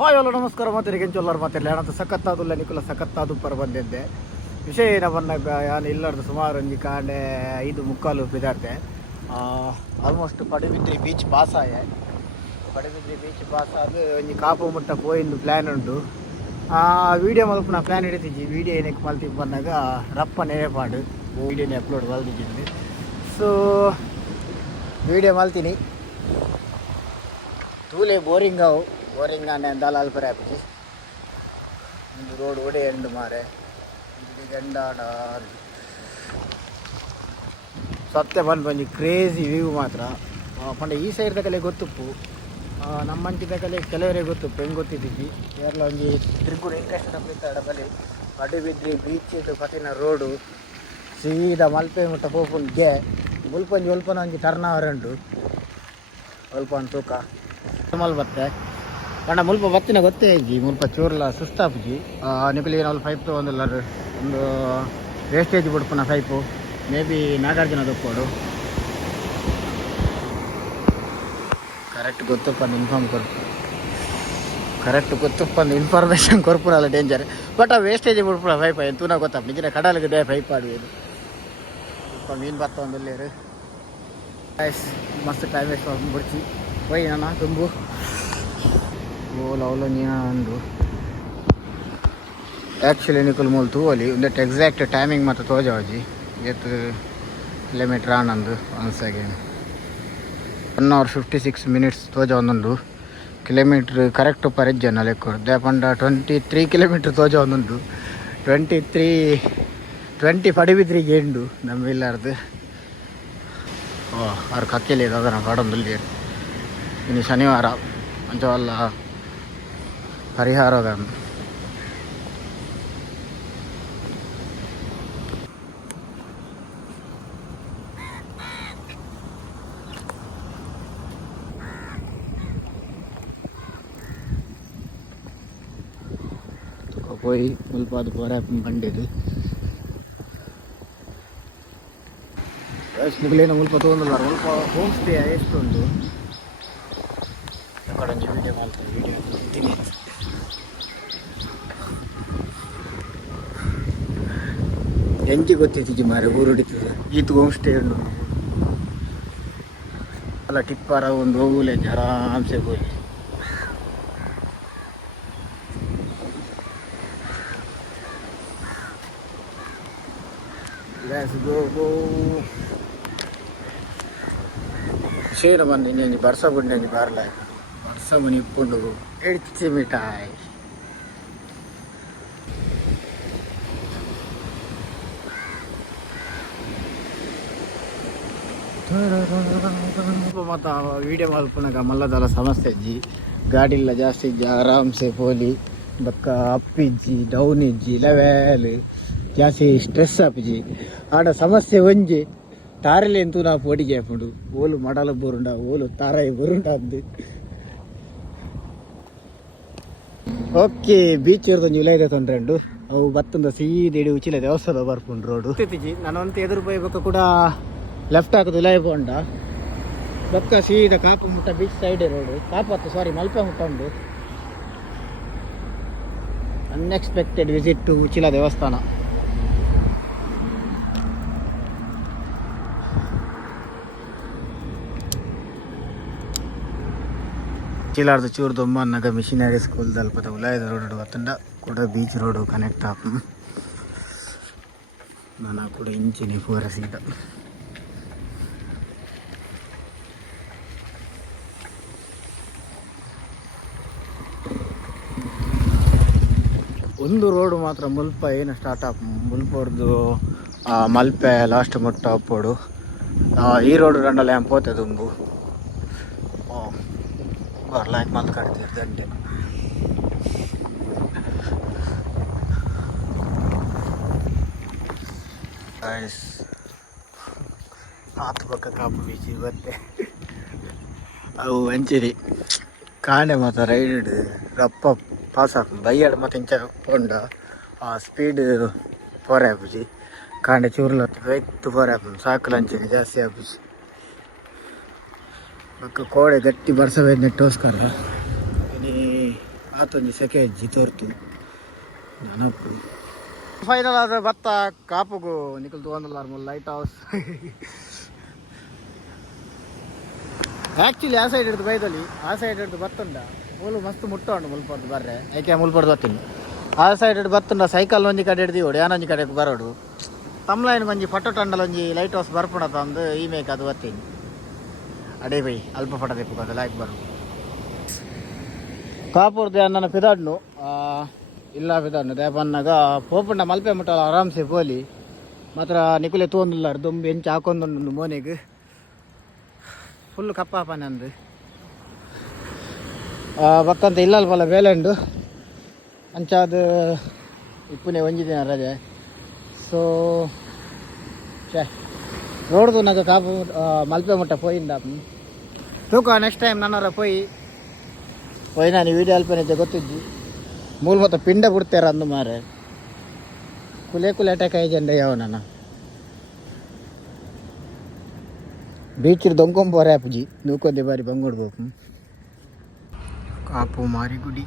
hi hello ನಮಸ್ಕಾರ ಮಾತಿರಿಗೆಂಚೊಲ್ಲರು ಮಾತಿರಲಿ ಏನಂತ ಸಖತ್ತಾದುಲ್ಲ ನಿಕುಲ ಸಖತ್ತಾದು ಪರ ಬಂದಿದ್ದೆ ವಿಷಯ ಏನ ಬಂದಾಗ ನಾನು ಇಲ್ಲಾರ್ದು ಸುಮಾರು ಒಂದು ಕಾಂಡೆ 5:45 ಬಿದ್ದಾರ್ದೆ ಆಲ್ಮೋಸ್ಟ್ ಪಡುಬಿದ್ರಿ ಬೀಚ್ ಪಾಸ್ ಆಯೆ ಪಡುಬಿದ್ರಿ ಬೀಚ್ ಪಾಸ್ ಆದ ಒಂದು ಕಾಪು ಮುಟ್ಟ ಪೋಯಿಂದು ಪ್ಲ್ಯಾನ್ ಉಂಟು ವೀಡಿಯೋ ಮಲ್ಪ ನಾ ಪ್ಲ್ಯಾನ್ ಹಿಡಿತಿದ್ದಿ ವೀಡಿಯೋ ಏನಕ್ಕೆ ಮಲ್ತಿ ಬಂದಾಗ ರಪ್ಪನೇ ಪಾಡು ವೀಡಿಯೋನೇ ಅಪ್ಲೋಡ್ ಮಲ್ತಿದ್ದೀನಿ ಸೊ ವೀಡಿಯೋ ಮಲ್ತೀನಿ ತೂಲೆ ಬೋರಿಂಗ್ ಆನೆ ದಲಾಲ್ ಪರ ಆಪಿ ಒಂದು ರೋಡ್ ಒಡೆ ಎಂಡು ಮಾರೆ ಗಂಡಾಡ ಸತ್ಯ ಬಂದು ಕ್ರೇಜಿ ವ್ಯೂ ಮಾತ್ರ ಪಂಡ ಈ ಸೈಡ್ ಕಲೆ ಗೊತ್ತುಪ್ಪು ನಮ್ಮಂಚಿದ ಕಲೆ ಕೆಲವರೇ ಗೊತ್ತುಪ್ಪು ಹೆಂಗೆ ಗೊತ್ತಿದ್ದೀವಿ ಎಲ್ಲ ಒಂದು ತಿರುಗುರು ಇಂಟ್ರೆಸ್ಟ್ ಬಲ್ಲಿ ಪಡುಬಿದ್ರಿ ಬೀಚ್ ಇದು ಕಥಿನ ರೋಡು ಸೀದಾ ಮಲ್ಪೆ ಮುಟ್ಟ ಹೋಗ್ಗೆ ಮುಲ್ಪಂಜಿ ಒಲ್ಪನ ಒಂಜಿ ಟರ್ನಾವರ್ ಉಂಟು ಒಲ್ಪ ತೂಕ ಮಲ್ ಬತ್ತೆ ಕಣ್ಣ ಮುಲ್ಪ ಬತ್ತಿನ ಗೊತ್ತೇ ಇಜ್ಜಿ ಮುಲ್ಪ ಚೂರ್ಲ ಸುಸ್ತಾಪುಜಿ ನಿಕಲಿ ನಾವು ಪೈಪ್ ತೊಗೊಂದಿಲ್ಲ ಒಂದು ವೇಸ್ಟೇಜ್ ಬಿಡ್ಪುನ ಪೈಪು ಮೇ ಬಿ ನಾಗಾರ್ಜುನ ತಕ್ಕೋಡು ಕರೆಕ್ಟ್ ಗೊತ್ತಪ್ಪಂದು ಇನ್ಫಾರ್ಮ್ ಕೊರ್ಪು ಕರೆಕ್ಟ್ ಗೊತ್ತಪ್ಪಂದು ಇನ್ಫಾರ್ಮೇಷನ್ ಕೊರ್ಪುರಲ್ಲ ಡೇಂಜರ್ ಬಟ್ ಆ ವೇಸ್ಟೇಜ್ ಬಿಡ್ಪುನ ಪೈಪ್ ಎಂತೂ ಗೊತ್ತಪ್ಪ ನಿಜ ಕಡಲಿಗೆ ದೇ ಪೈಪ್ ಆಡುವುದು ಮೀನು ಬರ್ತ ಒಂದಲ್ಲೇರು ಮಸ್ತ್ ಟೈಮ್ ವೇಸ್ಟ್ ಬಿಡ್ಸಿ ಹೋಯ್ ನಾನು ತುಂಬು ಓಲ್ ಅವಲ ನೀನು ಅಂದು ಆ್ಯಕ್ಚುಲಿ ನಿಕುಲ್ ಮೂಲ್ ತೂವಲಿ ಒಂದೆಟ್ ಎಕ್ಸಾಕ್ಟ್ ಟೈಮಿಂಗ್ ಮತ್ತು ತೋಜಾವಜಿ ಎತ್ತು ಕಿಲೋಮೀಟ್ರ್ ಆನಂದು ಒನ್ಸ್ ಅಗೇನ್ 1 hour 56 minutes ತೋಜ ಒಂದುಂಡು ಕಿಲೋಮೀಟ್ರ್ ಕರೆಕ್ಟ್ ಪರಿಜ್ಜನ ಲೆಕ್ಕ ದೇಪಂಡ 23 ಕಿಲೋಮೀಟ್ರ್ ತೋಜ ಒಂದುಂಡು 20 ಪಡುಬಿದ್ರಿಗೆ ಎಂಡು ನಮ್ಮ ಇಲ್ಲಾರ್ದು ಅವ್ರ ಕಕ್ಕೇಲಿ ಅದರ ಕಾಡೊಂದಲ್ಲಿ ಇನ್ನು ಶನಿವಾರ ಅಂಚವಲ್ಲ ಪರಿಹಾರದ പോയി മുൽപ്പ അത് പോരാ കണ്ടത് ನಿಗಲೇನು ಮುಲ್ಪ ತೊಗೊಂಡಿಲ್ಲ ಮುಲ್ಪ ಹೋಮ್ ಸ್ಟೇ ಎಷ್ಟು ಉಂಟು ಕಡೆ ವೀಡಿಯೋ ಮಾಡ್ತಾರೆ ವೀಡಿಯೋ ತಿನ್ನಿ ಎಂಜಿ ಗೊತ್ತಿದ್ದೀಜಿ ಮಾರೆ ಊರು ಹಿಡಿತದೆ ಈತು ಹೋಮ್ ಸ್ಟೇ ಉಂಟು ಅಲ್ಲ ಟಿಪ್ಪರ ಒಂದು ಹೋಗಲೇ ಆರಾಮ್ಸೆ ಹೋಗಿ ಲೆಟ್ಸ್ ಗೋ ಶೇರ ಬಂದು ಇನ್ನೊಂದು ಬರ್ಸ ಬುಡ್ಡಿ ಬಾರ್ಲ ಬರ್ಸ ಮನೆ ಇಪ್ಪುಂಡು ಎಡ್ಚಿ ಮಿಠಾಯಿ ಮತ್ತು ವೀಡಿಯೋ ಮಲ್ಪನಾಗ ಮಲ್ಲದಲ್ಲ ಸಮಸ್ಯೆ ಇಜ್ಜಿ ಗಾಡಿ ಇಲ್ಲ ಜಾಸ್ತಿ ಇಜ್ಜಿ ಆರಾಮ್ಸೆ ಪೋಲಿ ಬಕ್ಕ ಅಪ್ಪಿಜ್ಜಿ ಡೌನ್ ಇಜ್ಜಿ ಲೆವೆಲ್ ಜಾಸ್ತಿ ಸ್ಟ್ರೆಸ್ ಆಪಿಜಿ ಆಡ ಸಮಸ್ಯೆ ಒಂಜಿ ತಾರಲೆ ಅಂತೂ ನಾ ಪೋಡಿಗೆ ಹಾಕೊಂಡು ಓಲು ಮಡಲ ಬೋರುಂಡ ಓಲು ತಾರಾಯಿ ಬೋರುಂಡ ಅಂದು ಓಕೆ ಬೀಚ್ ಇರೋದು ಇಲ್ಲೈದೆ ತೊಂದರೆ ಉಂಟು ಅವು ಬತ್ತೊಂದು ಸೀದೆಡಿ ಉಚಿಲ ದೇವಸ್ಥಾನ ಬರ್ಪುಂಡು ರೋಡು ತಿಜ್ಜಿ ನಾನಂತ ಎದುರು ಪೋಯ್ ಬೊಕ್ಕ ಕೂಡ ಲೆಫ್ಟ್ ಹಾಕೋದು ಇಲ್ಲೈ ಪೋಂಡ ಬೊಕ್ಕ ಸೀದಾ ಕಾಪು ಮುಟ್ಟ ಬೀಚ್ ಸೈಡ್ ರೋಡು ಕಾಪತ್ತು ಸಾರಿ ಮಲ್ಪೆ ಮುಟ್ಟ ಉಂಡು ಅನ್ಎಕ್ಸ್ಪೆಕ್ಟೆಡ್ ವಿಸಿಟ್ ಟು ಉಚಿಲ ದೇವಸ್ಥಾನ ಚಿಲಾರ್ದು ಚೂರು ದೊಮ್ಮನ್ನಾಗ ಮಿಷಿನರಿ ಸ್ಕೂಲ್ ದಲ್ಪದ ಉಲಾಯದ ರೋಡ್ ಬತ್ತಂಡ ಕೂಡ ಬೀಚ್ ರೋಡ್ ಕನೆಕ್ಟ್ ಆಪ್ ನಾನು ಕೂಡ ಇಂಚಿನಿ ಪೂರ ಸೀದ ಒಂದು ರೋಡು ಮಾತ್ರ ಮುಲ್ಪ ಏನು ಸ್ಟಾರ್ಟ್ ಆಪ್ ಮುಲ್ಪೋರ್ದು ಮಲ್ಪೆ ಲಾಸ್ಟ್ ಮುಟ್ಟ ಅಪ್ಪೋಡು ಈ ರೋಡು ರಂಡಲ್ಲ ಏನು ಪೋತೆ ದುಂಬು ಬರ್ಲಾಕ್ ಮಲ್ತ್ ಕಟ್ತೀರಿ ದಂಡೆ ಆತು ಪಕ್ಕ ಕಾಪು ಬೀಚ್ ಇವತ್ತೆ ಅವು ಅಂಚಿರಿ ಕಾಣೆ ಮತ್ತು ರೈಡ್ ರಪ್ಪ ಪಾಸ್ ಹಾಕು ಬೈಯಾಡು ಮತ್ತು ಇಂಚ ಪೋಂಡ ಸ್ಪೀಡ್ ಪೋರೆ ಆಪುಜಿ ಕಾಂಡೆ ಚೂರ್ಲ ವೆತ್ತು ಪೋರೆ ಆಪುಜಿ ಸಾಕಲು ಅಂಚಿನಿ ಜಾಸ್ತಿ ಆಪುಜಿ ಕೋಡೆ ಗಟ್ಟಿ ಬರ್ಸಬೇಕು ನೆಟ್ಟೋಸ್ಕರ ಆತೊಂದು ಸೆಕೆ ಹೆಜ್ಜಿ ತೋರ್ತು ಜನಪ್ಪು ಫೈನಲ್ ಆದ ಭತ್ತ ಕಾಪುಗು ನಿಕಲ್ ತಗೊಂಡಲ್ಲ ಲೈಟ್ ಹೌಸ್ ಆ್ಯಕ್ಚುಲಿ ಆ ಸೈಡ್ ಹಿಡಿದು ಬೈದಲ್ಲಿ ಆ ಸೈಡ್ ಹಿಡಿದು ಬತ್ತುಂಡ ಮೂಲು ಮಸ್ತ್ ಮುಟ್ಟ ಉಂಡು ಮುಲ್ಪಡ್ದು ಬರ್ರೆ ಐಕೆ ಮುಲ್ಪಡ್ದು ಬತ್ತೀನಿ ಆ ಸೈಡ್ ಹಿಡಿದು ಬತ್ತುಂಡ ಸೈಕಲ್ ಒಂಜಿ ಕಡೆ ಹಿಡ್ದು ಓಡಿ ಯಾನೊಂಜಿ ಕಡೆಗೆ ಬರೋಡು ತಮ್ಲೈನ್ ಒಂಜಿ ಫೋಟೋ ಟಂಡಲ್ ಒಂಜಿ ಲೈಟ್ ಹೌಸ್ ಬರ್ಪುಣತ ಒಂದು ಈ ಮೇಕ್ ಅದು ಬತ್ತೀನಿ ಅಡೇ ಬೈ ಅಲ್ಪ ಫೋಟೋ ತೆಪ್ಪದು ಲೈಕ್ ಬರು ಕಾಪುರ್ದು ನನ್ನ ಪಿದಾಡ್ನು ಇಲ್ಲ ಪಿದಾಡ್ನು ದೇಪನ್ನಾಗ ಪೋಪುಂಡ ಮಲ್ಪೆ ಮುಟ್ಟಲ್ಲ ಆರಾಮ್ಸೆ ಪೋಲಿ ಮಾತ್ರ ನಿಕುಲೆ ತೋಂದಿಲ್ಲ ದೊಂಬು ಎಂಚ ಹಾಕೊಂದು ಮೋನೆಗೆ ಫುಲ್ ಕಪ್ಪಾಪನೆ ಅಂದು ಬಕ್ಕಂತ ಇಲ್ಲಲ್ಲ ಪಲ್ಲ ಬೇಲೆಂಡು ಅಂಚಾದ ಇಪ್ಪುನೆ ಒಂಜಿ ದಿನ ರಜೆ ಸೊ ರೋಡ್ದು ನಾಗ ಕಾಪು ಮಲ್ಪೆ ಮುಟ್ಟ ಪೋಯಿಂದ ತೂಕ ನೆಕ್ಸ್ಟ್ ಟೈಮ್ ನನ್ನರ ಪೋಯಿ ನಾನು ವೀಡಿಯೋ ಅಲ್ಪನೆ ಗೊತ್ತಿದ್ದಿ ಮೂಲ ಮತ್ತು ಪಿಂಡ ಬಿಡ್ತಾರ ಅಂದು ಮಾರೆ ಕುಲೆ ಅಟ್ಯಾಕ್ ಆಯ್ಜಂಡೆ ಯಾವ ನಾನು ಬೀಚಿರ್ ದೊಂಕೊಂಬೋರೆ ಅಪ್ಪುಜಿ ನೂಕೊಂದೆ ಬಾರಿ ಬಂಗೊಡ್ಬೇಕು ಕಾಪು ಮಾರಿಗುಡಿ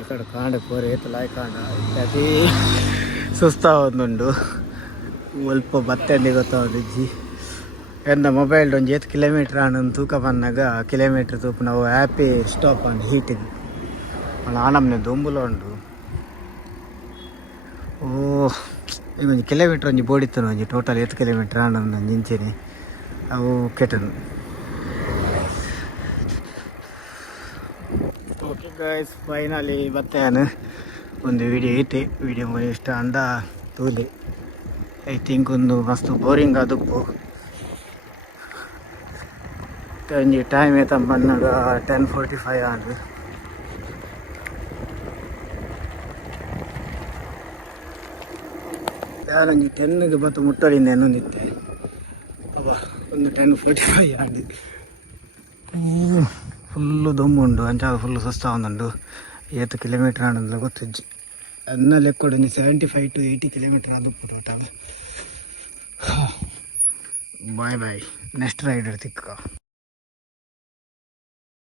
ಎಕಡೆ ಕಾಂಡ ಪೋರೆ ಏತಲಾಯ್ ಕಾಂಡ ಅತಿ ಸುಸ್ತಾವೊಂದುಂಡು ಸ್ವಲ್ಪ ಬತ್ತಂಡಿ ಗೊತ್ತಾವದಿಜ್ಜಿ ಎಂದ ಮೊಬೈಲ್ ಒಂದು 8 ಕಿಲೋಮೀಟ್ರ್ ಆನಂದು ತೂಕ ಬಂದಾಗ ಕಿಲೋಮೀಟ್ರ್ ತೂಪು ನಾವು ಹ್ಯಾಪಿ ಸ್ಟಾಪ್ ಅಂದು ಹೀಟಿಗೆ ಆನಮ್ನೆ ದೊಂಬುಲ ಉಂಡು ಓ ಈಗ ಒಂದು ಕಿಲೋಮೀಟ್ರ್ ಒಂಜಿ ಬೋಡಿತ್ತು ಒಂಜಿ ಟೋಟಲ್ 8 ಕಿಲೋಮೀಟ್ರ್ ಆನಂದು ಒಂದು ಇಂಚಿನಿ ಅವು ಕೆಟ್ಟನು ಓಕೆ ಗೈಸ್ ಫೈನಲಿ ಬತ್ತೇನು ಒಂದು ವಿಡಿಯೋ ಐತೆ ವಿಡಿಯೋ ಇಷ್ಟ ಅಂದ ತೂಲಿ ಐ ಥಿಂಕ್ ಒಂದು ಮಸ್ತ್ ಬೋರಿಂಗ್ ಅದಪ್ಪು ಒಂಜಿ ಟೈಮ್ ಐತ ಬಂದಾಗ 10:45 ಆಂದು ಯಾರೊಂಜಿ 10ಗೆ ಬತ್ತು ಮುಟ್ಟಡಿಂದ ನಿಂತೆ ಅವ ಒಂದು 10:45 ಆಂದು ಫುಲ್ಲು ದೊಂಬುಂಡು ಅಂಚಾದ ಫುಲ್ಲು ಸುಸ್ತ ಒಂದುಂಡು 8 ಕಿಲೋಮೀಟ್ರ್ ಆನಂದ ಗೊತ್ತಿಜ್ಜಿ ಅದನ್ನ ಲೆಕ್ಕೊಡು 75 to 80 ಕಿಲೋಮೀಟ್ರ್ ಅದಪ್ಪು ಟೋಟಲ್ ಬಾಯ್ ನೆಕ್ಸ್ಟ್ ರೈಡರ್ ತಿಕ್ಕ